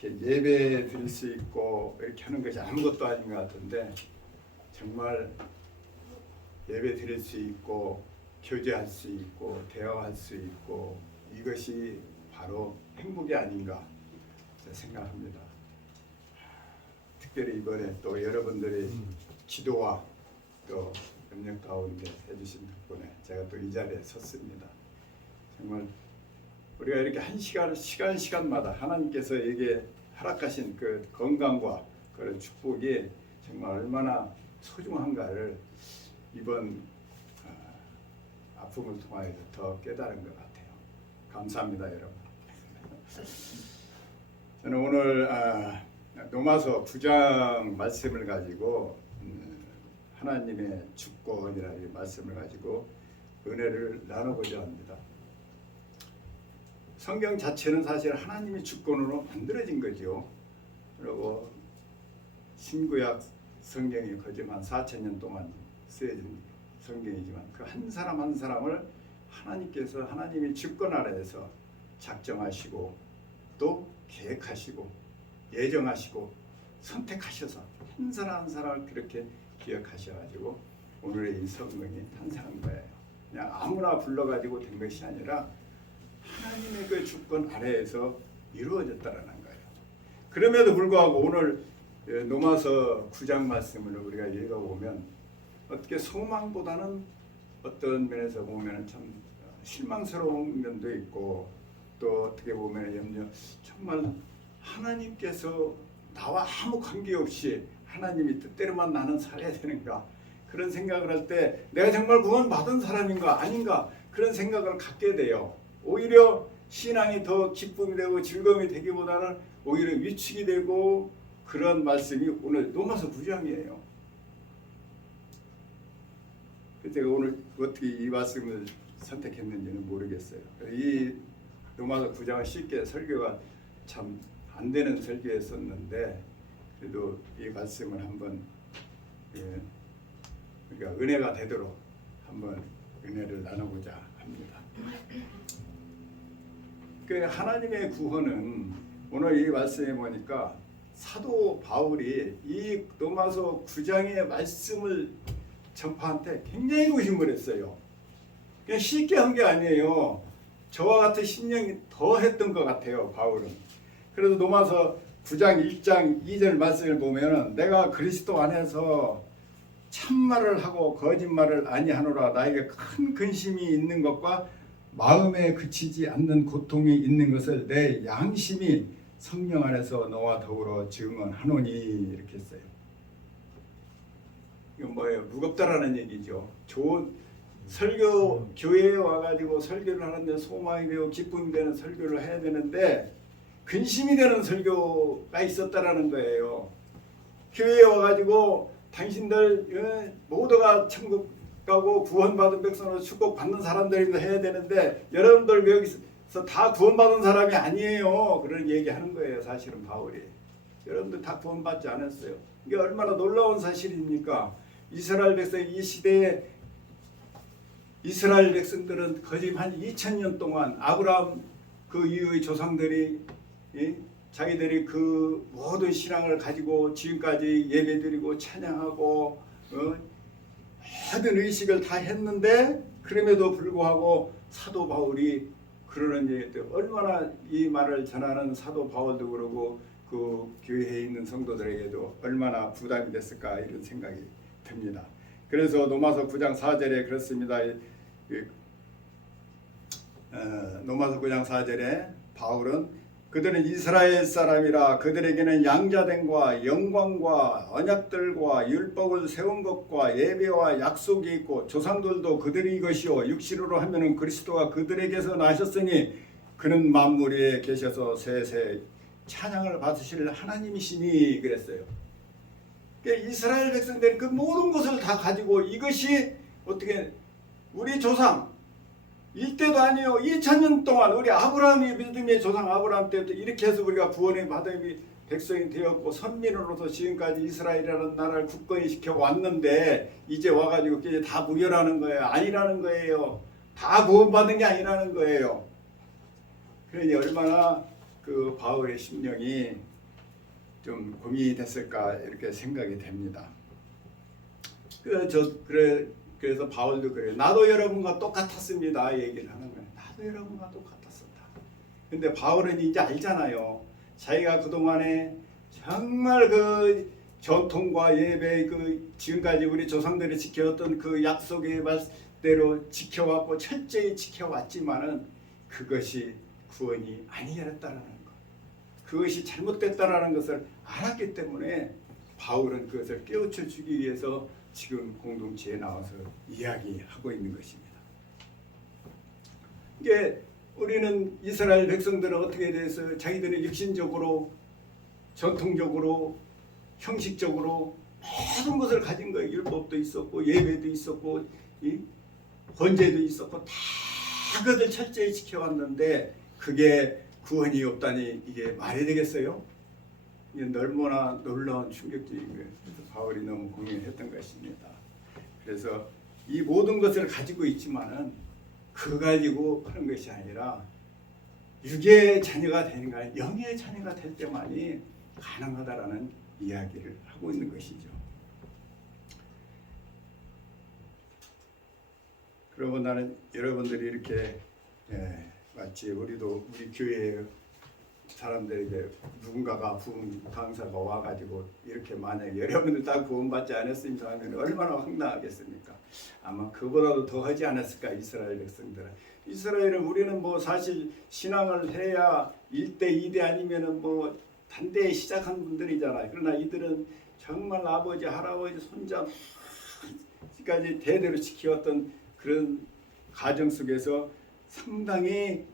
이렇게 예배 드릴 수 있고 이렇게 하는 것이 아무것도 아닌 것 같은데 정말 예배 드릴 수 있고 교제할 수 있고 대화할 수 있고 이것이 바로 행복이 아닌가 생각합니다. 특별히 이번에 또 여러분들의 기도와 또 협력 가운데 해주신 덕분에 제가 또 이 자리에 섰습니다. 정말 우리가 이렇게 한 시간마다 하나님께서에게 허락하신 그 건강과 그런 축복이 정말 얼마나 소중한가를 이번 아픔을 통하여 더 깨달은 것 같아요. 감사합니다, 여러분. 저는 오늘 로마서 9장 말씀을 가지고 하나님의 주권이라는 이 말씀을 가지고 은혜를 나누고자 합니다. 성경 자체는 사실 하나님의 주권으로 만들어진 거죠. 그리고 신구약 성경이 거짓말 4,000년 동안 쓰여진 성경이지만 그 한 사람 한 사람을 하나님께서 하나님의 주권 아래에서 작정하시고 또 계획하시고 예정하시고 선택하셔서 한 사람 한 사람을 그렇게 기억하셔가지고 오늘의 이 성경이 탄생한 거예요. 그냥 아무나 불러가지고 된 것이 아니라 하나님의 그 주권 아래에서 이루어졌다라는 거예요. 그럼에도 불구하고 오늘 로마서 9장 말씀을 우리가 읽어보면 어떻게 소망보다는 어떤 면에서 보면 참 실망스러운 면도 있고 또 어떻게 보면 정말 하나님께서 나와 아무 관계없이 하나님이 뜻대로만 나는 살아야 되는가 그런 생각을 할 때 내가 정말 구원받은 사람인가 아닌가 그런 생각을 갖게 돼요. 오히려 신앙이 더 기쁨이 되고 즐거움이 되기보다는 오히려 위축이 되고 그런 말씀이 오늘 로마서 9장이에요. 제가 오늘 어떻게 이 말씀을 선택했는지는 모르겠어요. 이 로마서 9장을 쉽게 설교가 참 안 되는 설교였었는데 그래도 이 말씀을 한번 우리가 은혜가 되도록 한번 은혜를 나누고자 합니다. 그 하나님의 구원은 오늘 이 말씀에 보니까 사도 바울이 이 로마서 9장의 말씀을 전파할 때 굉장히 고심을 했어요. 그냥 쉽게 한 게 아니에요. 저와 같은 심령이 더 했던 것 같아요, 바울은. 그래서 로마서 9장 1장 2절 말씀을 보면 내가 그리스도 안에서 참말을 하고 거짓말을 아니하노라 나에게 큰 근심이 있는 것과 마음에 그치지 않는 고통이 있는 것을 내 양심이 성령 안에서 너와 더불어 증언하노니 이렇게 했어요. 이건 뭐예요? 무겁다라는 얘기죠. 좋은 설교 교회에 와가지고 설교를 하는데 소망이 되고 기쁨이 되는 설교를 해야 되는데 근심이 되는 설교가 있었다라는 거예요. 교회에 와가지고 당신들 모두가 천국 가고 구원받은 백성으로 축복받는 사람들이 해야 되는데 여러분들 여기서 다 구원받은 사람이 아니에요. 그런 얘기하는 거예요. 사실은 바울이. 여러분들 다 구원받지 않았어요. 이게 얼마나 놀라운 사실입니까? 이스라엘 백성 이 시대에 이스라엘 백성들은 거의 한 2000년 동안 아브라함 그 이후의 조상들이 자기들이 그 모든 신앙을 가지고 지금까지 예배드리고 찬양하고 모든 의식을 다 했는데 그럼에도 불구하고 사도 바울이 그러는 얘기들 얼마나 이 말을 전하는 사도 바울도 그러고 그 교회에 있는 성도들에게도 얼마나 부담이 됐을까 이런 생각이 듭니다. 그래서 로마서 9장 4절에 그렇습니다. 로마서 9장 4절에 바울은 그들은 이스라엘 사람이라 그들에게는 양자됨과 영광과 언약들과 율법을 세운 것과 예배와 약속이 있고 조상들도 그들이 것이요 육신으로 하면은 그리스도가 그들에게서 나셨으니 그는 만물 위에 계셔서 세세 찬양을 받으실 하나님이시니 그랬어요. 그러니까 이스라엘 백성들이 그 모든 것을 다 가지고 이것이 어떻게 우리 조상 이때도 아니에요. 2000년 동안 우리 아브라함이 믿음의 조상 아브라함 때부터 이렇게 해서 우리가 구원의 받음이 백성이 되었고 선민으로서 지금까지 이스라엘이라는 나라를 굳건히 시켜 왔는데 이제 와가지고 이제 다 무결하는 거예요. 아니라는 거예요. 다 구원받은 게 아니라는 거예요. 그러니 얼마나 그 바울의 심령이 좀 고민이 됐을까 이렇게 생각이 됩니다. 그래서 바울도 그래요. 나도 여러분과 똑같았습니다. 얘기를 하는 거예요. 나도 여러분과 똑같았었다. 근데 바울은 이제 알잖아요. 자기가 그동안에 정말 그 전통과 예배, 그 지금까지 우리 조상들이 지켜왔던 그 약속의 말대로 지켜왔고 철저히 지켜왔지만은 그것이 구원이 아니었다라는 것, 그것이 잘못됐다라는 것을 알았기 때문에 바울은 그것을 깨우쳐 주기 위해서 지금 공동체에 나와서 이야기하고 있는 것입니다. 이게 우리는 이스라엘 백성들은 어떻게 돼서 자기들은 육신적으로, 전통적으로, 형식적으로 모든 것을 가진 거예요. 율법도 있었고 예배도 있었고 번제도 있었고 다 그것을 철저히 지켜왔는데 그게 구원이 없다니 이게 말이 되겠어요? 이게 너무나 놀라운 충격적인 거예요. 그래서 바울이 너무 고민했던 것입니다. 그래서 이 모든 것을 가지고 있지만은 그거 가지고 하는 것이 아니라 육의 자녀가 되는 거 아니라 영의 자녀가 될 때만이 가능하다라는 이야기를 하고 있는 것이죠. 그러고 나는 여러분들이 이렇게 마치 우리도 우리 교회 사람들에게 누군가가 부흥 강사가 와가지고 이렇게 만약에 여러분들 다 구원받지 않았습니다 하면 얼마나 황당하겠습니까? 아마 그보다도 더 하지 않았을까 이스라엘 백성들은. 이스라엘은 우리는 뭐 사실 신앙을 해야 1대 2대 아니면은 뭐 단대에 시작한 분들이잖아요. 그러나 이들은 정말 아버지, 할아버지, 손자까지 대대로 지켜왔던 그런 가정 속에서 상당히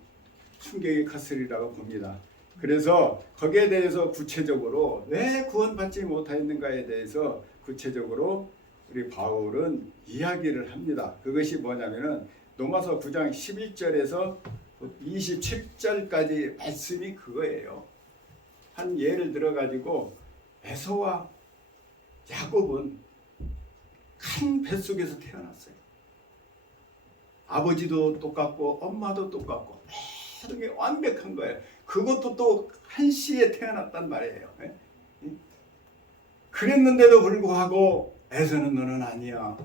충격이 컸으리라고 봅니다. 그래서 거기에 대해서 구체적으로 왜 구원받지 못하였는가에 대해서 구체적으로 우리 바울은 이야기를 합니다. 그것이 뭐냐면은 로마서 9장 11절에서 27절까지 말씀이 그거예요. 한 예를 들어가지고 에서와 야곱은 큰 뱃속에서 태어났어요. 아버지도 똑같고 엄마도 똑같고 모든 게 완벽한 거예요. 그것도 또 한 시에 태어났단 말이에요. 그랬는데도 불구하고 에서는 너는 아니야.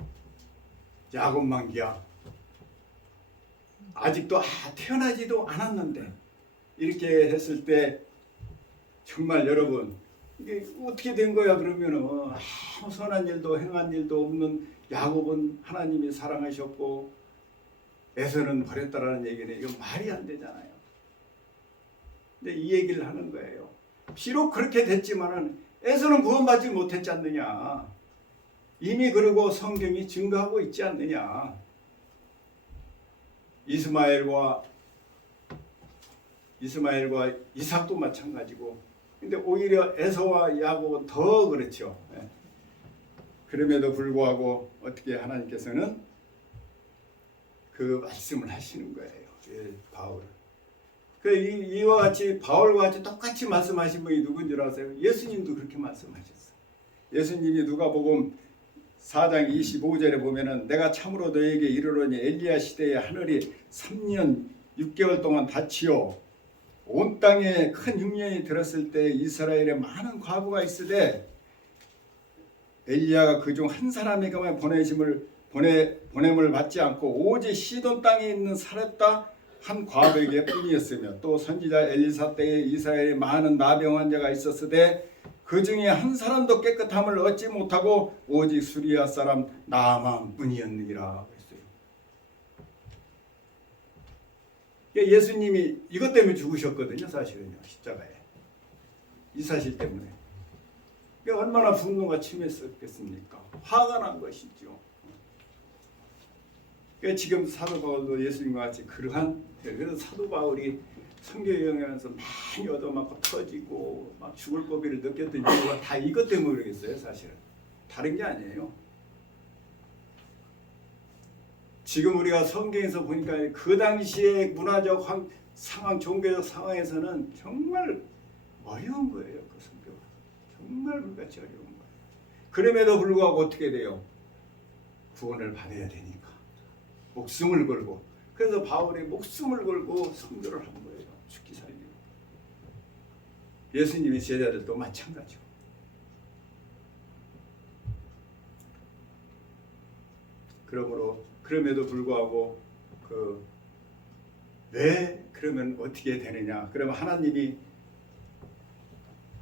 야곱만기야. 아직도 태어나지도 않았는데 이렇게 했을 때 정말 여러분 이게 어떻게 된 거야? 그러면은 아무 선한 일도 행한 일도 없는 야곱은 하나님이 사랑하셨고 에서는 버렸다라는 얘기는 이건 말이 안 되잖아요. 근데 이 얘기를 하는 거예요. 비록 그렇게 됐지만은 에서는 구원받지 못했지 않느냐. 이미 그러고 성경이 증거하고 있지 않느냐. 이스마엘과 이삭도 마찬가지고. 근데 오히려 에서와 야곱은 더 그렇죠. 그럼에도 불구하고 어떻게 하나님께서는 그 말씀을 하시는 거예요. 바울. 이와 같이 바울과 같이 똑같이 말씀하신 분이 누군 줄 아세요? 예수님도 그렇게 말씀하셨어요. 예수님이 누가복음 4장 25절에 보면은 내가 참으로 너에게 이르노니 엘리야 시대에 하늘이 3년 6개월 동안 닫히어 온 땅에 큰 흉년이 들었을 때 이스라엘에 많은 과부가 있으되 엘리야가 그중 한 사람에게만 보냄을 받지 않고 오직 시돈 땅에 있는 사렙다 한 과부에게 뿐이었으며 또 선지자 엘리사 때에 이스라엘에 많은 나병 환자가 있었으되 그 중에 한 사람도 깨끗함을 얻지 못하고 오직 수리아 사람 나아만 뿐이었느니라 했어요. 예수님이 이것 때문에 죽으셨거든요. 사실은요. 십자가에. 이 사실 때문에. 얼마나 분노가 심했었겠습니까? 화가 난 것이죠. 지금 사도 바울도 예수님과 같이 그래서 사도 바울이 선교 여행하면서 많이 얻어맞고 터지고 막 죽을 고비를 느꼈던 이유가 다 이것 때문에 그러겠어요. 사실은 다른 게 아니에요. 지금 우리가 성경에서 보니까 그 당시의 문화적 상황, 종교적 상황에서는 정말 어려운 거예요. 그 성교가 정말 불같이 어려운 거예요. 그럼에도 불구하고 어떻게 돼요? 구원을 받아야 되니까 목숨을 걸고, 그래서 바울이 목숨을 걸고 선교를 한 거예요. 죽기 살기로. 예수님의 제자들도 마찬가지고. 그럼에도 불구하고 왜 그러면 어떻게 되느냐? 그러면 하나님이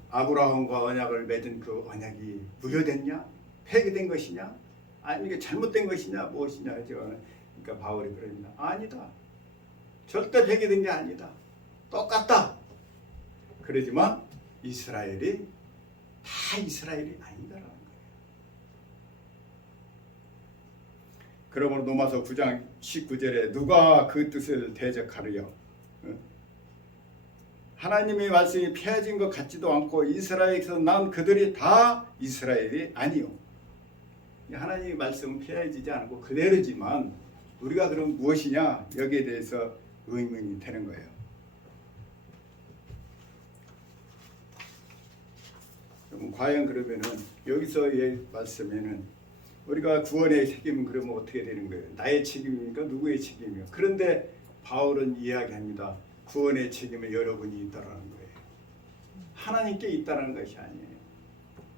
아브라함과 언약을 맺은 그 언약이 무효됐냐? 폐기된 것이냐? 아니 이게 잘못된 것이냐? 무엇이냐? 그러니까 바울이 그럽니다. 아니다. 절대 폐기된 게 아니다. 똑같다. 그러지만 이스라엘이 다 이스라엘이 아니다라는 거예요. 그러므로 로마서 9장 19절에 누가 그 뜻을 대적하리요? 하나님의 말씀이 폐해진 것 같지도 않고 이스라엘에서 난 그들이 다 이스라엘이 아니요. 하나님의 말씀은 폐해지지 않고 그대로지만 우리가 그럼 무엇이냐? 여기에 대해서 의문이 되는 거예요. 그럼 과연 그러면은 여기서의 말씀에는 우리가 구원의 책임은 그러면 어떻게 되는 거예요? 나의 책임입니까? 누구의 책임이요? 그런데 바울은 이야기합니다. 구원의 책임은 여러분이 있다라는 거예요. 하나님께 있다라는 것이 아니에요.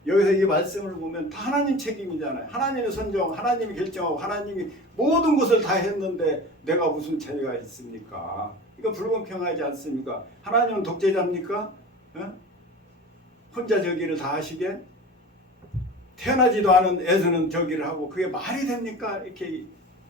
여기서 이 말씀을 보면 다 하나님 책임이잖아요. 하나님의 선정, 하나님이 결정하고 하나님이 모든 것을 다 했는데 내가 무슨 죄가 있습니까? 이거 불공평하지 않습니까? 하나님은 독재자입니까? 혼자 저기를 다 하시게? 태어나지도 않은 애서는 저기를 하고 그게 말이 됩니까? 이렇게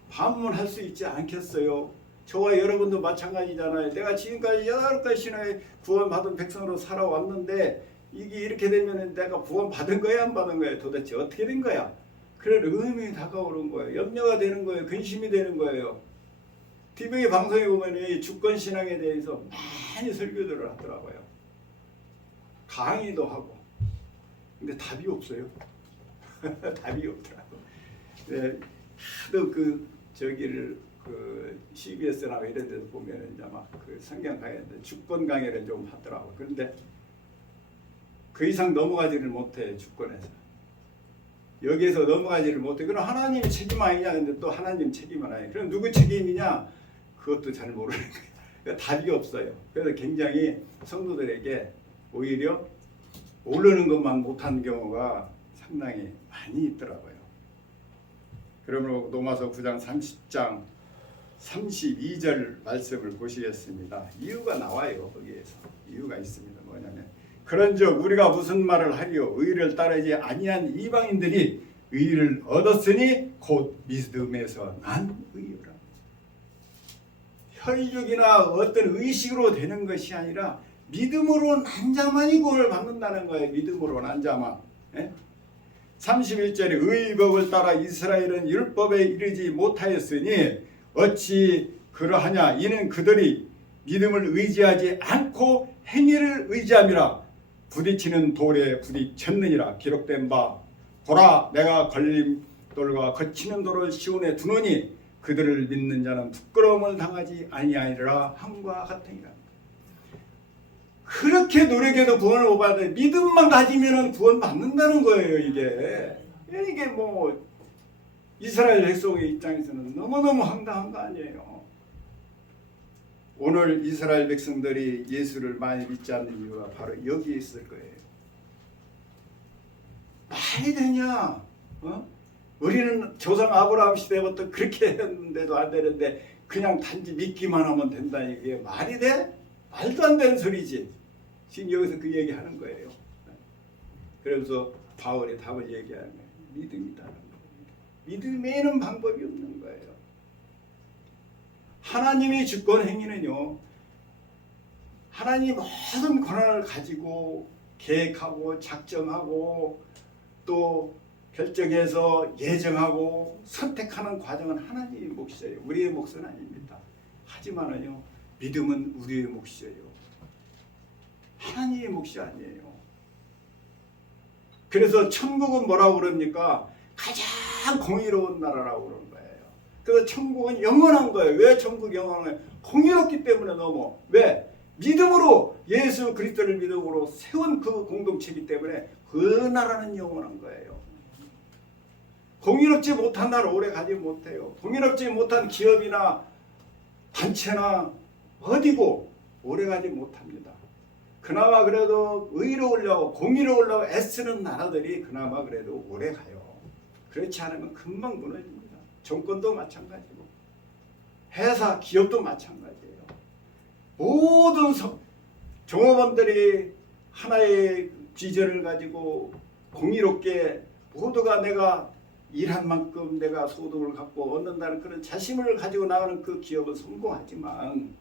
반문할 수 있지 않겠어요? 저와 여러분도 마찬가지잖아요. 내가 지금까지 8가지 신화에 구원받은 백성으로 살아왔는데 이게 이렇게 되면 내가 구원받은 거야 안 받은 거야? 도대체 어떻게 된 거야? 그런 의문이 다가오는 거예요. 염려가 되는 거예요. 근심이 되는 거예요. TV 방송에 보면 이 주권신앙에 대해서 많이 설교들을 하더라고요. 강의도 하고. 근데 답이 없어요. 답이 없더라고. 네, 하도 저기를 CBS나 이런 데서 보면 이제 막 성경 강의인데 주권 강의를 좀 하더라고. 그런데 그 이상 넘어가지를 못해. 주권에서 여기에서 넘어가지를 못해. 그럼 하나님의 책임 아니냐? 근데 또 하나님 책임은 아니에요. 그럼 누구 책임이냐? 그것도 잘 모르는 거예요. 그러니까 답이 없어요. 그래서 굉장히 성도들에게 오히려 모르는 것만 못한 경우가 상당히 많이 있더라고요. 그러므로 로마서 9장 30장 32절 말씀을 보시겠습니다. 이유가 나와요. 거기에서 이유가 있습니다. 뭐냐면 그런즉 우리가 무슨 말을 하리요? 의를 따르지 아니한 이방인들이 의를 얻었으니 곧 믿음에서 난 의라. 혈육이나 어떤 의식으로 되는 것이 아니라 믿음으로 난 자만이 구원을 받는다는 거예요. 믿음으로 난 자만. 31절에 의의 법을 따라 이스라엘은 율법에 이르지 못하였으니 어찌 그러하냐? 이는 그들이 믿음을 의지하지 않고 행위를 의지함이라. 부딪히는 돌에 부딪혔느니라. 기록된 바 보라 내가 걸림돌과 거치는 돌을 시온에 두노니 그들을 믿는 자는 부끄러움을 당하지 아니하리라 함과 같으니라. 그렇게 노력해도 구원을 못 받는데 믿음만 가지면 구원 받는다는 거예요. 이게 뭐 이스라엘 백성의 입장에서는 너무너무 황당한 거 아니에요. 오늘 이스라엘 백성들이 예수를 많이 믿지 않는 이유가 바로 여기에 있을 거예요. 말이 되냐? 우리는 조상 아브라함 시대부터 그렇게 했는데도 안 되는데 그냥 단지 믿기만 하면 된다. 이게 말이 돼? 말도 안 되는 소리지. 지금 여기서 그 얘기하는 거예요. 그래서 바울이 답을 얘기하는 거예요. 믿음이다는 거예요. 믿음에는 방법이 없는 거예요. 하나님의 주권 행위는요. 하나님이 모든 권한을 가지고 계획하고 작정하고 또 결정해서 예정하고 선택하는 과정은 하나님의 몫이에요. 우리의 몫은 아닙니다. 하지만은요. 믿음은 우리의 몫이에요. 하나님의 몫이 아니에요. 그래서 천국은 뭐라고 그럽니까? 가장 공의로운 나라라고 그러는 거예요. 그래서 천국은 영원한 거예요. 왜 천국이 영원한 거예요? 공의롭기 때문에 너무. 왜? 믿음으로 예수 그리스도를 믿음으로 세운 그 공동체이기 때문에 그 나라는 영원한 거예요. 공의롭지 못한 나라 오래 가지 못해요. 공의롭지 못한 기업이나 단체나 어디고 오래 가지 못합니다. 그나마 그래도 의로우려고 공의로우려고 애쓰는 나라들이 그나마 그래도 오래 가요. 그렇지 않으면 금방 무너집니다. 정권도 마찬가지고 회사, 기업도 마찬가지예요. 모든 종업원들이 하나의 비전을 가지고 공의롭게 모두가 내가 일한 만큼 내가 소득을 갖고 얻는다는 그런 자신을 가지고 나가는 그 기업은 성공하지만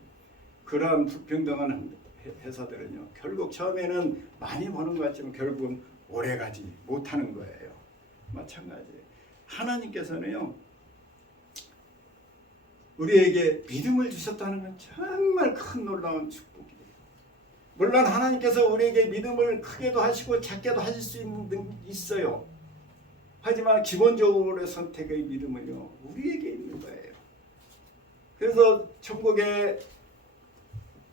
그러한 불평등한 회사들은요 결국 처음에는 많이 버는 것 같지만 결국은 오래가지 못하는 거예요. 마찬가지예요. 하나님께서는요 우리에게 믿음을 주셨다는 건 정말 큰 놀라운 축복이에요. 물론 하나님께서 우리에게 믿음을 크게도 하시고 작게도 하실 수 있어요. 하지만 기본적으로 선택의 믿음은요 우리에게 있는 거예요. 그래서 천국에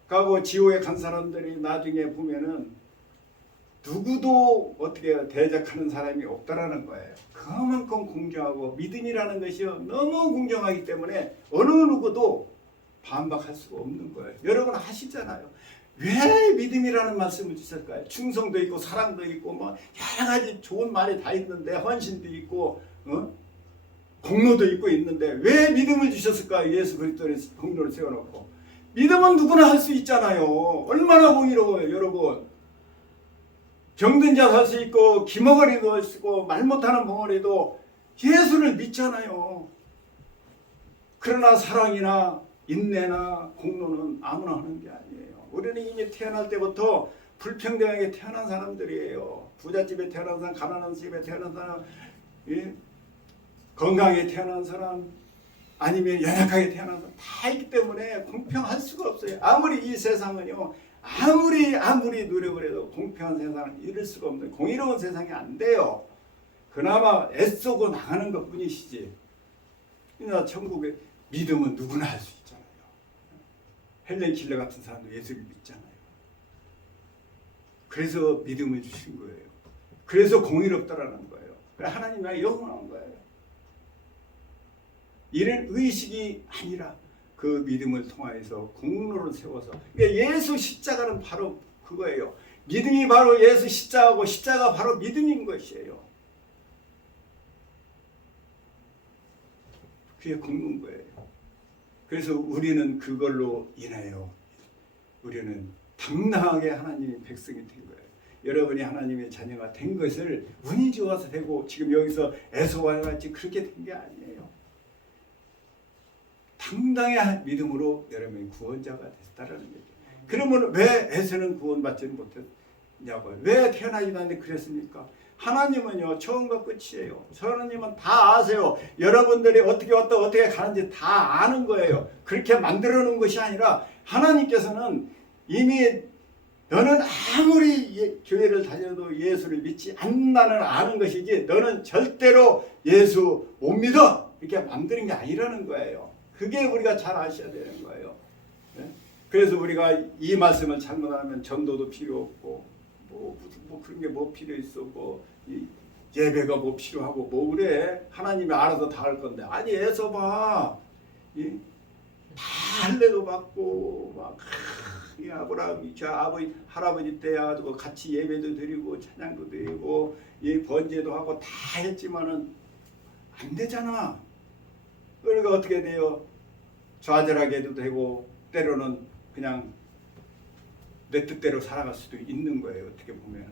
가고 지옥에 간 사람들이 나중에 보면은 누구도 어떻게 대적하는 사람이 없다라는 거예요. 그만큼 공정하고 믿음이라는 것이요 너무 공정하기 때문에 어느 누구도 반박할 수가 없는 거예요. 여러분 아시잖아요. 왜 믿음이라는 말씀을 주실까요? 충성도 있고 사랑도 있고 뭐 여러 가지 좋은 말이 다 있는데 헌신도 있고 공로도 있고 있는데 왜 믿음을 주셨을까요? 예수 그리스도의 공로를 세워놓고 믿음은 누구나 할 수 있잖아요. 얼마나 공의로워요 여러분. 병든 자 살 수 있고 기머거리도 할 수 있고 말 못하는 벙어리도 예수를 믿잖아요. 그러나 사랑이나 인내나 공로는 아무나 하는 게 아니에요. 우리는 이미 태어날 때부터 불평등하게 태어난 사람들이에요. 부잣집에 태어난 사람, 가난한 집에 태어난 사람, 건강하게 태어난 사람, 아니면 연약하게 태어난 사람 다 있기 때문에 공평할 수가 없어요. 아무리 이 세상은요 아무리 노력을 해도 공평한 세상을 이룰 수가 없는 공의로운 세상이 안 돼요. 그나마 애쓰고 나가는 것 뿐이시지. 그러나 천국의 믿음은 누구나 할 수 있잖아요. 헬렌 킬러 같은 사람도 예수를 믿잖아요. 그래서 믿음을 주신 거예요. 그래서 공의롭다라는 거예요. 하나님의 영원한 거예요. 이런 의식이 아니라 그 믿음을 통하여서 공로를 세워서 예수 십자가는 바로 그거예요. 믿음이 바로 예수 십자가고 십자가 바로 믿음인 것이에요. 그게 공로인 거예요. 그래서 우리는 그걸로 인하여 우리는 당당하게 하나님의 백성이 된 거예요. 여러분이 하나님의 자녀가 된 것을 운이 좋아서 되고 지금 여기서 에서와 같이 그렇게 된 게 아니에요. 당당한 믿음으로 여러분이 구원자가 됐다라는 거죠. 그러면 왜 에서는 구원받지는 못했냐고요? 왜 태어나지도 않는데 그랬습니까? 하나님은요 처음과 끝이에요. 하나님은 다 아세요. 여러분들이 어떻게 가는지 다 아는 거예요. 그렇게 만들어 놓은 것이 아니라 하나님께서는 이미 너는 아무리 교회를 다녀도 예수를 믿지 않는다는 아는 것이지 너는 절대로 예수 못 믿어 이렇게 만드는 게 아니라는 거예요. 그게 우리가 잘 아셔야 되는 거예요. 네? 그래서 우리가 이 말씀을 잘못하면 전도도 필요 없고 뭐 그런 게 뭐 필요 있어 예배가 뭐 필요하고 뭐 그래 하나님이 알아서 다 할 건데 아니 애서 봐 다 할례도 받고 막 아브라함이 저 아버지 할아버지 때야 같이 예배도 드리고 찬양도 드리고 번제도 하고 다 했지만은 안 되잖아. 그러니까 어떻게 돼요? 좌절하게 해도 되고 때로는 그냥 내 뜻대로 살아갈 수도 있는 거예요. 어떻게 보면.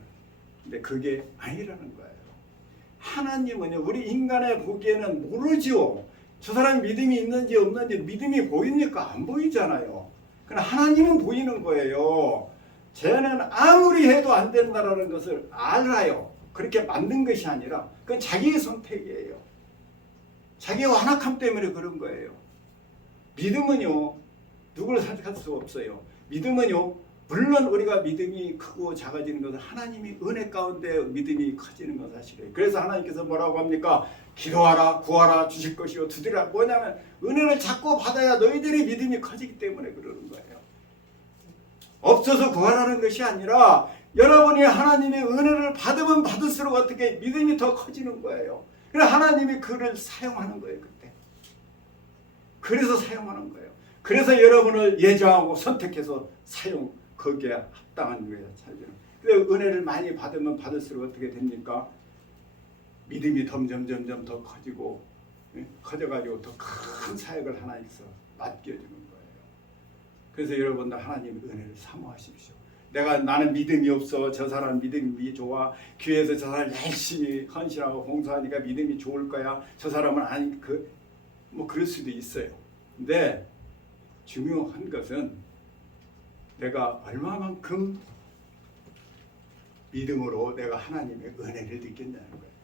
근데 그게 아니라는 거예요. 하나님은요 우리 인간의 보기에는 모르지요. 저 사람이 믿음이 있는지 없는지 믿음이 보입니까? 안 보이잖아요. 그러나 하나님은 보이는 거예요. 쟤는 아무리 해도 안 된다라는 것을 알아요. 그렇게 만든 것이 아니라 그건 자기의 선택이에요. 자기의 완악함 때문에 그런 거예요. 믿음은요 누구를 선택할 수 없어요. 믿음은요 물론 우리가 믿음이 크고 작아지는 것은 하나님이 은혜 가운데 믿음이 커지는 건 사실이에요. 그래서 하나님께서 뭐라고 합니까? 기도하라 구하라 주실 것이요 두드리라. 뭐냐면 은혜를 자꾸 받아야 너희들의 믿음이 커지기 때문에 그러는 거예요. 없어서 구하라는 것이 아니라 여러분이 하나님의 은혜를 받으면 받을수록 어떻게 믿음이 더 커지는 거예요. 그래서 하나님이 그를 사용하는 거예요. 그때. 그래서 사용하는 거예요. 그래서 여러분을 예정하고 선택해서 거기에 합당한 거예요. 그래서 은혜를 많이 받으면 받을수록 어떻게 됩니까? 믿음이 점점 더 커지고 커져가지고 더 큰 사역을 하나님께서 맡겨주는 거예요. 그래서 여러분들 하나님의 은혜를 사모하십시오. 나는 믿음이 없어. 저 사람 믿음이 좋아. 교회에서 저 사람 열심히 헌신하고 봉사하니까 믿음이 좋을 거야. 저 사람은 아니 뭐 그럴 수도 있어요. 근데 중요한 것은 내가 얼마만큼 믿음으로 내가 하나님의 은혜를 느낀다는 거예요.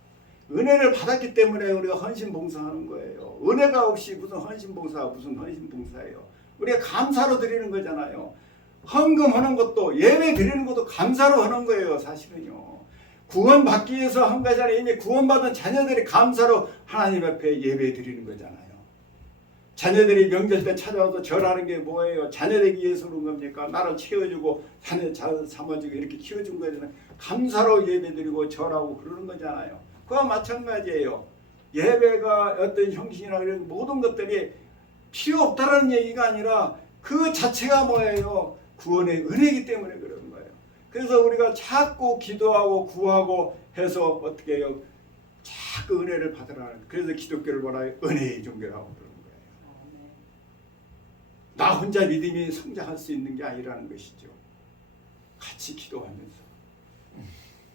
은혜를 받았기 때문에 우리가 헌신 봉사하는 거예요. 은혜가 없이 무슨 헌신 봉사예요. 우리가 감사로 드리는 거잖아요. 헌금하는 것도 예배 드리는 것도 감사로 하는 거예요. 사실은요. 구원받기 위해서 한 거잖아요. 이미 구원받은 자녀들이 감사로 하나님 앞에 예배 드리는 거잖아요. 자녀들이 명절 때 찾아와서 절하는 게 뭐예요? 자녀 되기 위해서 그런 겁니까? 나를 채워주고 자녀 잘 삼아주고 이렇게 키워준 거잖아요. 감사로 예배 드리고 절하고 그러는 거잖아요. 그와 마찬가지예요. 예배가 어떤 형식이나 이런 모든 것들이 필요 없다라는 얘기가 아니라 그 자체가 뭐예요? 구원의 은혜이기 때문에 그런 거예요. 그래서 우리가 자꾸 기도하고 구하고 해서 어떻게 해요? 자꾸 은혜를 받으라는. 그래서 기독교를 뭐라 해요? 은혜의 종교라고 그러는 거예요. 나 혼자 믿음이 성장할 수 있는 게 아니라는 것이죠. 같이 기도하면서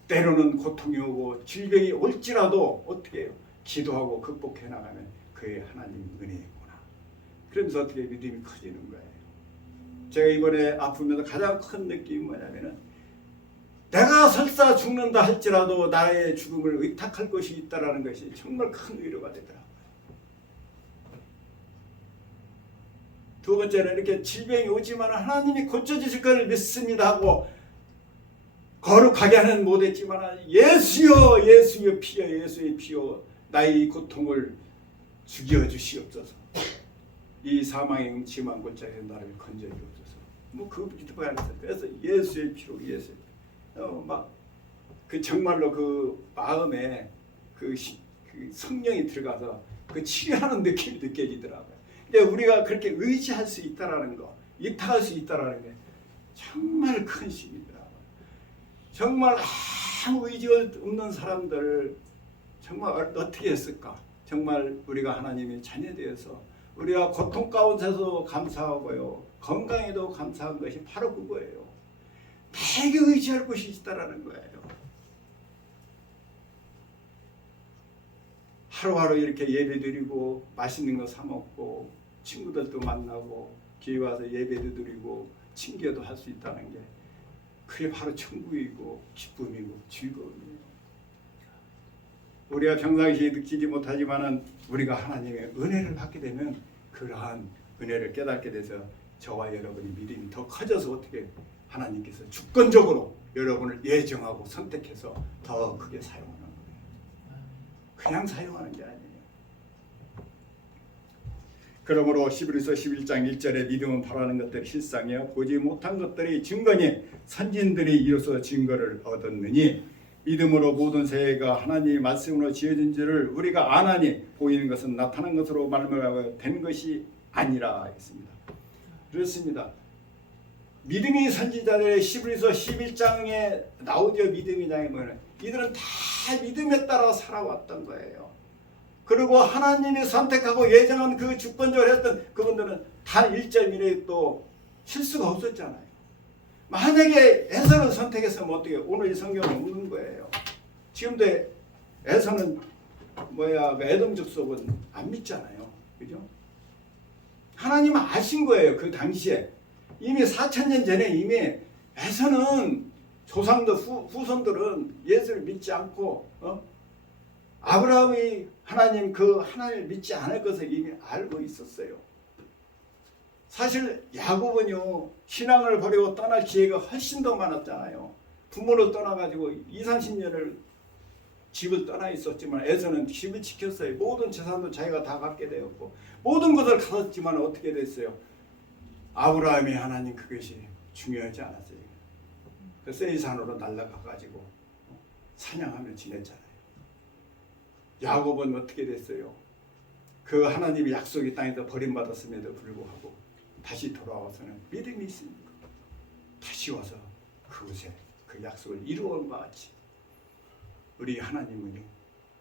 때로는 고통이 오고 질병이 올지라도 어떻게 해요? 기도하고 극복해 나가면 그의 하나님 은혜이구나. 그러면서 어떻게 믿음이 커지는 거예요. 제가 이번에 아프면서 가장 큰 느낌이 뭐냐면은 내가 설사 죽는다 할지라도 나의 죽음을 의탁할 것이 있다라는 것이 정말 큰 위로가 되더라고요. 두 번째는 이렇게 질병이 오지만 하나님이 고쳐주실 것을 믿습니다 하고 거룩하게 하는 못했지만 예수여 예수여 피여 예수의 피여 나의 고통을 죽여 주시옵소서. 이 사망의 음침한 골짜기에 나를 건져 주옵소서. 뭐 그 기도가 아니었어요. 그래서 예수의 피로 예수의 막 그 정말로 그 마음에 그 성령이 들어가서 그 치료하는 느낌이 느껴지더라고요. 근데 우리가 그렇게 의지할 수 있다라는 거, 이탈할 수 있다라는 게 정말 큰 힘이더라고요. 정말 아무 의지가 없는 사람들 정말 어떻게 했을까? 정말 우리가 하나님의 자녀되어서 우리가 고통 가운데서 감사하고요. 건강에도 감사한 것이 바로 그거예요. 되게 의지할 것이 있다라는 거예요. 하루하루 이렇게 예배드리고 맛있는 거 사 먹고 친구들도 만나고 교회 와서 예배도 드리고 친교도 할 수 있다는 게 그게 바로 천국이고 기쁨이고 즐거움이에요. 우리가 평상시에 느끼지 못하지만은 우리가 하나님의 은혜를 받게 되면 그러한 은혜를 깨닫게 돼서 저와 여러분의 믿음이 더 커져서 어떻게 하나님께서 주권적으로 여러분을 예정하고 선택해서 더 크게 사용하는 거예요. 그냥 사용하는 게 아니에요. 그러므로 히브리서 11장 1절에 믿음은 바라는 것들이 실상이요 보지 못한 것들이 증거니 선진들이 이로써 증거를 얻었느니 믿음으로 모든 세계가 하나님의 말씀으로 지어진 줄을 우리가 아나니 보이는 것은 나타난 것으로 말미암아 된 것이 아니라 했습니다. 그렇습니다. 믿음이 선지자들의 히브리서 11장에 나오죠. 믿음이장에 뭐는 이들은 다 믿음에 따라 살아왔던 거예요. 그리고 하나님이 선택하고 예정한 그 주권적으로 했던 그분들은 단 1.1에 실수가 없었잖아요. 만약에 에서를 선택했으면 어떻게 오늘 이 성경은 없는 거예요. 지금도 에서는 에돔 족속은 안 믿잖아요. 그죠? 하나님은 아신 거예요. 그 당시에 이미 4000년 전에 이미 에서는 조상들 후손들은 예수를 믿지 않고 아브라함이 하나님 그 하나님을 믿지 않을 것을 이미 알고 있었어요. 사실 야곱은요 신앙을 버리고 떠날 기회가 훨씬 더 많았잖아요. 부모를 떠나가지고 20-30년을 집을 떠나 있었지만 에서는 집을 지켰어요. 모든 재산도 자기가 다 갖게 되었고 모든 것을 가졌지만 어떻게 됐어요? 아브라함이 하나님 그것이 중요하지 않았어요. 그 세이산으로 날아가가지고 사냥하며 지냈잖아요. 야곱은 어떻게 됐어요? 그 하나님의 약속의 땅에서 버림받았음에도 불구하고 다시 돌아와서는 믿음이 있습니까? 다시 와서 그곳에 그 약속을 이루어온 것 같이 우리 하나님은요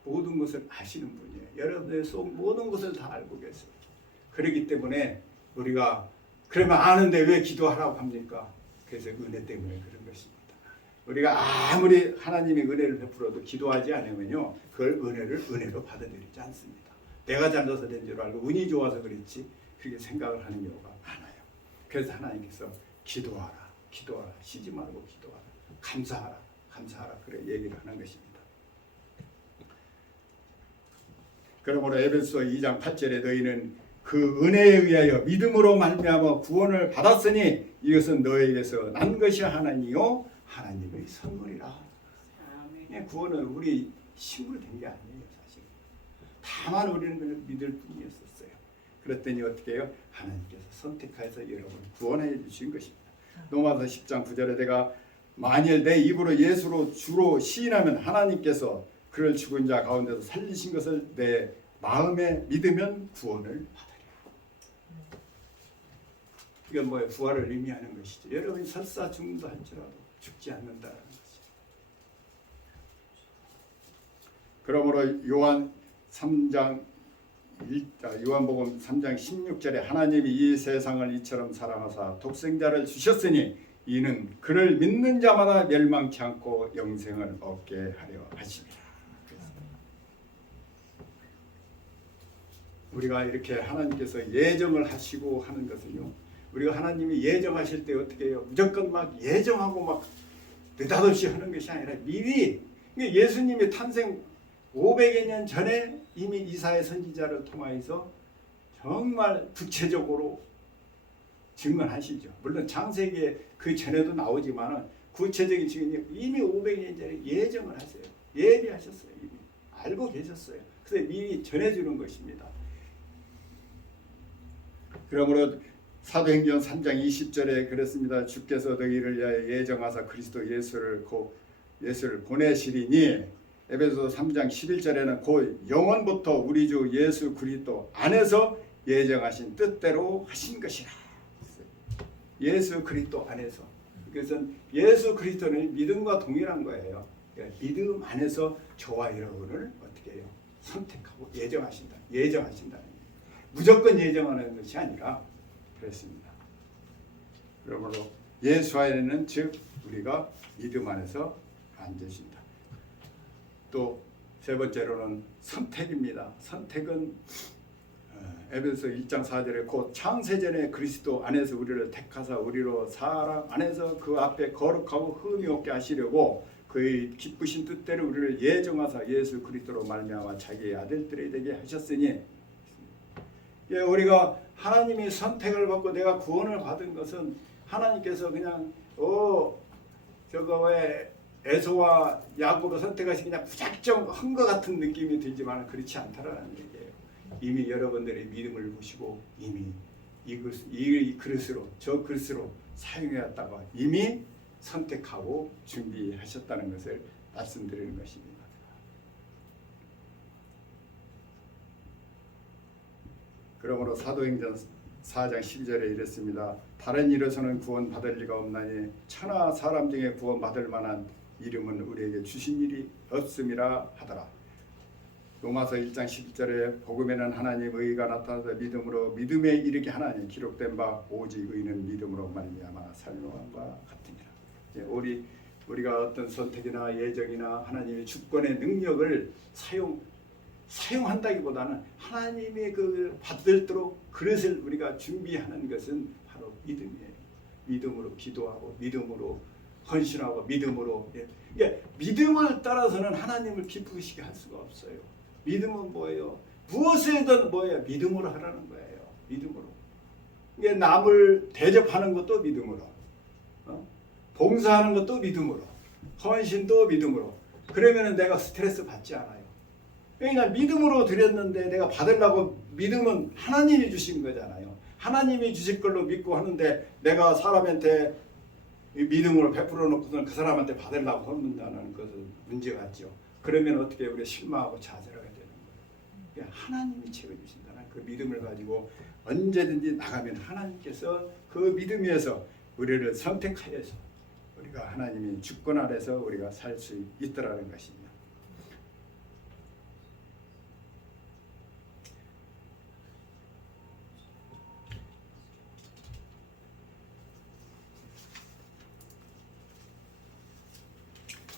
모든 것을 아시는 분이에요. 여러분의 속 모든 것을 다 알고 계세요. 그렇기 때문에 우리가 그러면 아는데 왜 기도하라고 합니까? 그래서 은혜 때문에 그런 것입니다. 우리가 아무리 하나님의 은혜를 베풀어도 기도하지 않으면요 그걸 은혜로 받아들이지 않습니다. 내가 잘나서 된 줄 알고 운이 좋아서 그랬지 그렇게 생각을 하는 경우가 많아요. 그래서 하나님께서 기도하라 쉬지 말고 기도하라 감사하라 그래 얘기를 하는 것입니다. 그러므로 에베소 2장 8절에 너희는 그 은혜에 의하여 믿음으로 말미암아 구원을 받았으니 이것은 너에게서 난 것이 하나니요 하나님의 선물이라. 구원은 우리 힘으로 된 게 아니에요. 사실 다만 우리는 그냥 믿을 뿐이었어요. 그랬더니 어떻게 해요? 하나님께서 선택해서 여러분을 구원해 주신 것입니다. 로마서 10장 9절에 내가 만일 내 입으로 예수로 주로 시인하면 하나님께서 그를 죽은 자 가운데서 살리신 것을 내 마음에 믿으면 구원을 받으리라. 이건 뭐예요? 부활을 의미하는 것이죠. 여러분이 설사 죽는다 할지라도 죽지 않는다는 것이죠. 그러므로 요한복음 3장 16절에 하나님이 이 세상을 이처럼 사랑하사 독생자를 주셨으니 이는 그를 믿는 자마다 멸망치 않고 영생을 얻게 하려 하심이라. 우리가 이렇게 하나님께서 예정을 하시고 하는 것은요, 우리가 하나님이 예정하실 때 어떻게 해요? 무조건 막 예정하고 막 느닷없이 하는 것이 아니라 미리 예수님이 탄생 500여 년 전에 이미 이사야 선지자를 통하여서 정말 구체적으로 증언하시죠. 물론 창세기에 그 전에도 나오지만 구체적인 증언이 이미 500년 전에 예정을 하세요. 예비하셨어요. 이미 알고 계셨어요. 그래서 미리 전해주는 것입니다. 그러므로 사도행전 3장 20절에 그랬습니다. 주께서 너희를 위하여 예정하사 그리스도 예수를 보내시리니 에베소 3장 11절에는 곧 영원부터 우리 주 예수 그리스도 안에서 예정하신 뜻대로 하신 것이라. 예수 그리스도 안에서. 그것은 예수 그리스도는 믿음과 동일한 거예요. 믿음 안에서 저와 여러분을 어떻게 해요? 선택하고 예정하신다. 무조건 예정하는 것이 아니라 그렇습니다. 그러므로 예수 안에는 즉 우리가 믿음 안에서 앉으신다. 또 세 번째로는 선택입니다. 선택은 에베소 1장 4절에 곧 창세전에 그리스도 안에서 우리를 택하사 우리로 사랑 안에서 그 앞에 거룩하고 흠이 없게 하시려고 그의 기쁘신 뜻대로 우리를 예정하사 예수 그리스도로 말미암아 자기의 아들들이 되게 하셨으니, 우리가 하나님이 선택을 받고 내가 구원을 받은 것은 하나님께서 그냥 저거 왜 에서와 야곱을 선택하시 그냥 무작정 한 것 같은 느낌이 들지만 그렇지 않다라는 얘기예요. 이미 여러분들의 믿음을 보시고 이미 이 그릇으로 저 그릇으로 사용해왔다가 이미 선택하고 준비하셨다는 것을 말씀드리는 것입니다. 그러므로 사도행전 4장 12절에 이랬습니다. 다른 이로서는 구원 받을 리가 없나니 천하 사람 중에 구원 받을 만한 이름은 우리에게 주신 일이 없음이라 하더라. 로마서 1장 11절에 복음에는 하나님 의가 나타나서 믿음으로 믿음에 이르게 하나니 기록된 바 오직 의는 믿음으로 말미암아 살로함과 같으니라. 우리가 어떤 선택이나 예정이나 하나님의 주권의 능력을 사용한다기보다는 하나님의 그 받들도록 그릇을 우리가 준비하는 것은 바로 믿음이에요. 믿음으로 기도하고 믿음으로 헌신하고 믿음으로. 그러니까 믿음을 따라서는 하나님을 기쁘시게 할 수가 없어요. 믿음은 뭐예요? 무엇이든 뭐예요? 믿음으로 하라는 거예요. 믿음으로. 그러니까 남을 대접하는 것도 믿음으로, 봉사하는 것도 믿음으로, 헌신도 믿음으로. 그러면 내가 스트레스 받지 않아요. 그러니까 믿음으로 드렸는데 내가 받으려고, 믿음은 하나님이 주신 거잖아요. 하나님이 주실 걸로 믿고 하는데 내가 사람한테 믿음으로 베풀어 놓고서는 그 사람한테 받으려고 한다는 것은 문제가 있죠. 그러면 어떻게 우리가 실망하고 좌절하게 되는 거예요. 하나님이 채워주신다는 그 믿음을 가지고 언제든지 나가면 하나님께서 그 믿음 위에서 우리를 선택하여서 우리가 하나님이 주권 아래서 우리가 살 수 있더라는 것입니다.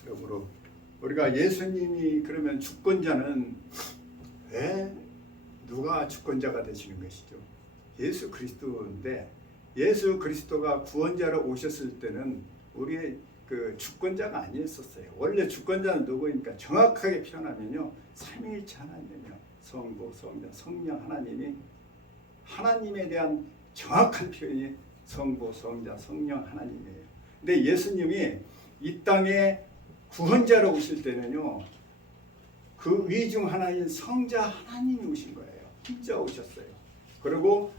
그러므로 우리가 예수님이 그러면 주권자는 왜 누가 주권자가 되시는 것이죠? 예수 그리스도인데 예수 그리스도가 구원자로 오셨을 때는 우리의 그 주권자가 아니었었어요. 원래 주권자는 누구입니까? 정확하게 표현하면요, 삼위일체 하나님이요, 성부, 성자, 성령 하나님이 하나님에 대한 정확한 표현이 성부, 성자, 성령 하나님이에요. 근데 예수님이 이 땅에 구원자로 오실 때는요, 그 위 중 하나인 성자 하나님이 오신 거예요. 진짜 오셨어요. 그리고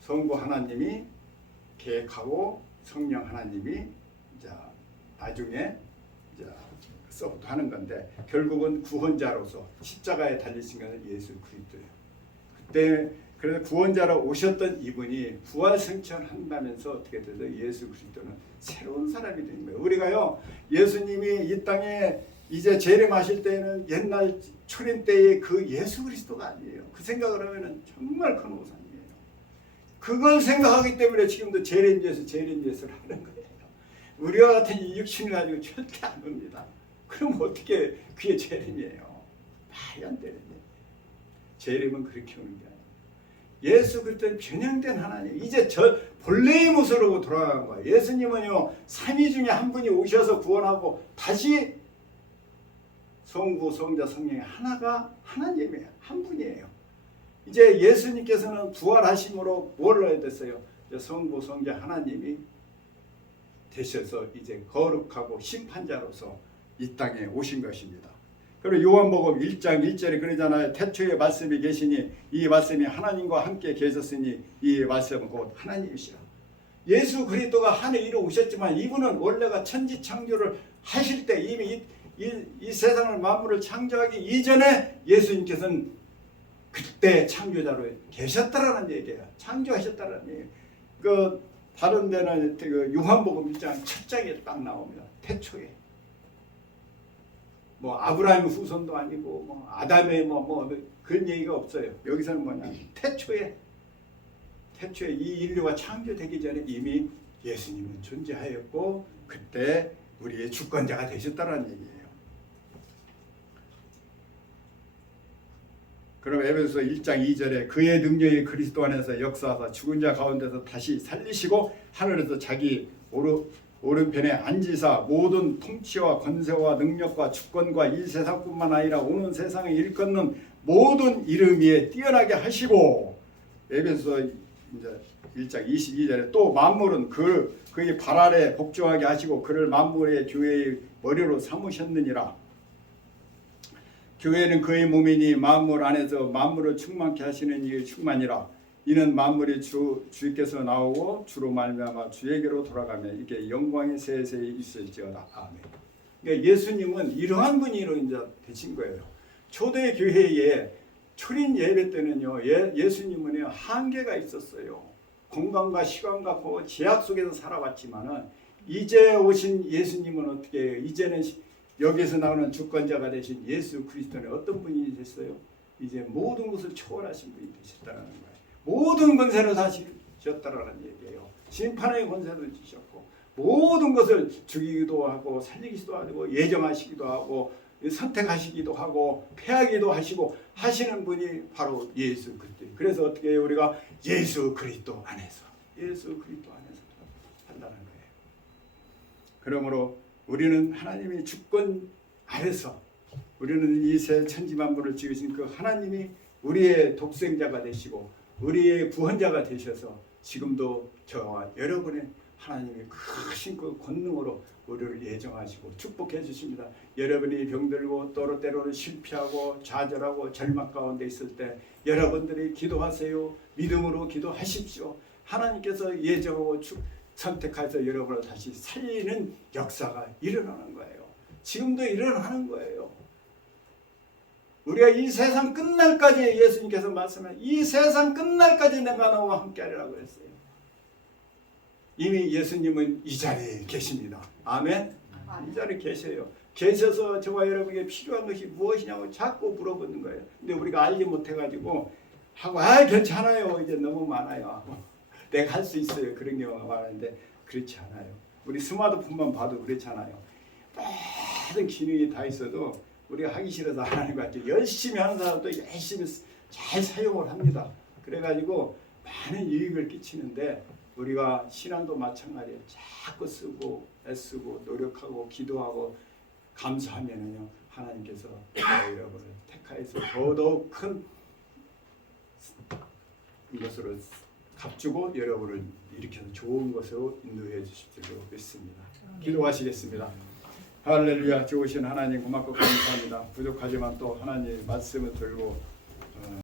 성부 하나님이 계획하고 성령 하나님이 이제 나중에 이제 서부터 하는 건데, 결국은 구원자로서 십자가에 달리신 것은 예수 그리스도예요. 그때 그래서 구원자로 오셨던 이분이 부활 승천한다면서 어떻게 돼서 예수 그리스도는 새로운 사람이 된 거예요. 우리가요, 예수님이 이 땅에 이제 재림하실 때는 옛날 초림 때의 그 예수 그리스도가 아니에요. 그 생각을 하면은 정말 큰 오산이에요. 그걸 생각하기 때문에 지금도 재림예수를 하는 거예요. 우리와 같은 이 육신을 가지고 절대 안 옵니다. 그럼 어떻게 그게 재림이에요? 말이 안 되는 얘기예요. 재림은 그렇게 오는 게 아니에요. 예수 그리스도는 변형된 하나님, 이제 저 본래의 모습으로 돌아간 거예요. 예수님은요, 삼위 중에 한 분이 오셔서 구원하고 다시 성부, 성자, 성령이 하나가 하나님이에요. 한 분이에요. 이제 예수님께서는 부활하심으로 뭘 해야 됐어요? 성부, 성자 하나님이 되셔서 이제 거룩하고 심판자로서 이 땅에 오신 것입니다. 그리고 요한복음 1장 1절에 그러잖아요. 태초에 말씀이 계시니 이 말씀이 하나님과 함께 계셨으니 이 말씀은 곧 하나님이시라. 예수 그리스도가 하늘 위로 오셨지만 이분은 원래가 천지창조를 하실 때 이미 이 세상을 만물을 창조하기 이전에 예수님께서는 그때 창조자로 계셨다라는 얘기예요. 창조하셨다라는 얘기예요. 그 다른 데는 그 요한복음 1장 첫 장에 딱 나옵니다. 태초에. 뭐 아브라함 후손도 아니고 뭐 아담의 뭐 그런 얘기가 없어요. 여기서는 뭐냐, 태초에 이 인류가 창조되기 전에 이미 예수님은 존재하였고 그때 우리의 주권자가 되셨다는 얘기예요. 그럼 에베소서 1장 2절에 그의 능력이 그리스도 안에서 역사하사 죽은 자 가운데서 다시 살리시고 하늘에서 자기 오른편에 앉으사 모든 통치와 권세와 능력과 주권과 이 세상뿐만 아니라 오는 세상에 일컫는 모든 이름 위에 뛰어나게 하시고, 에베소서 이제 1장 22절에 또 만물은 그의 발 아래 복종하게 하시고 그를 만물의 교회의 머리로 삼으셨느니라. 교회는 그의 몸이니 만물 안에서 만물을 충만케 하시는 이의 충만이라. 이는 만물이 주께서 나오고 주로 말미암아 주에게로 돌아가며 이게 영광이 세세히 있을지어다. 아멘. 그러니까 예수님은 이러한 분으로 이제 되신 거예요. 초대 교회에 초림 예배 때는요, 예수님은 한계가 있었어요. 공간과 시간과 그 제약 속에서 살아왔지만은 이제 오신 예수님은 어떻게 해요? 이제는 여기서 나오는 주권자가 되신 예수 그리스도는 어떤 분이 됐어요? 이제 모든 것을 초월하신 분이 되셨다는 거예요. 모든 권세를 다 주셨다라는 얘기예요. 심판의 권세도 주셨고 모든 것을 죽이기도 하고 살리기도 하고 예정하시기도 하고 선택하시기도 하고 패하기도 하시고 하시는 분이 바로 예수 그리스도. 그래서 어떻게 해요? 우리가 예수 그리스도 안에서 한다는 거예요. 그러므로 우리는 하나님의 주권 아래서, 우리는 이 새 천지 만물을 지으신 그 하나님이 우리의 독생자가 되시고 우리의 구원자가 되셔서 지금도 저와 여러분의 하나님의 크신 그 권능으로 우리를 예정하시고 축복해 주십니다. 여러분이 병들고 때로는 실패하고 좌절하고 절망 가운데 있을 때 여러분들이 기도하세요. 믿음으로 기도하십시오. 하나님께서 예정하고 선택해서 여러분을 다시 살리는 역사가 일어나는 거예요. 지금도 일어나는 거예요. 우리가 이 세상 끝날까지, 예수님께서 말씀하신 이 세상 끝날까지 내가 너와 함께하리라고 했어요. 이미 예수님은 이 자리에 계십니다. 아멘. 이 자리에 계셔요. 계셔서 저와 여러분에게 필요한 것이 무엇이냐고 자꾸 물어보는 거예요. 근데 우리가 알지 못해가지고 하고 괜찮아요. 이제 너무 많아요. 하고 내가 할 수 있어요. 그런 경우가 많은데 그렇지 않아요. 우리 스마트폰만 봐도 그렇잖아요. 모든 기능이 다 있어도 우리가 하기 싫어서 안 하는 것 같아요. 열심히 하는 사람도 열심히 잘 사용을 합니다. 그래가지고 많은 유익을 끼치는데 우리가 신앙도 마찬가지예요. 자꾸 쓰고 애쓰고 노력하고 기도하고 감사하면은요 하나님께서 여러분을 택하여서 더더욱 큰 것으로 값주고 여러분을 일으켜서 좋은 것으로 인도해 주실 줄로 믿습니다. 기도하시겠습니다. 할렐루야. 좋으신 하나님 고맙고 감사합니다. 부족하지만 또 하나님 말씀을 들고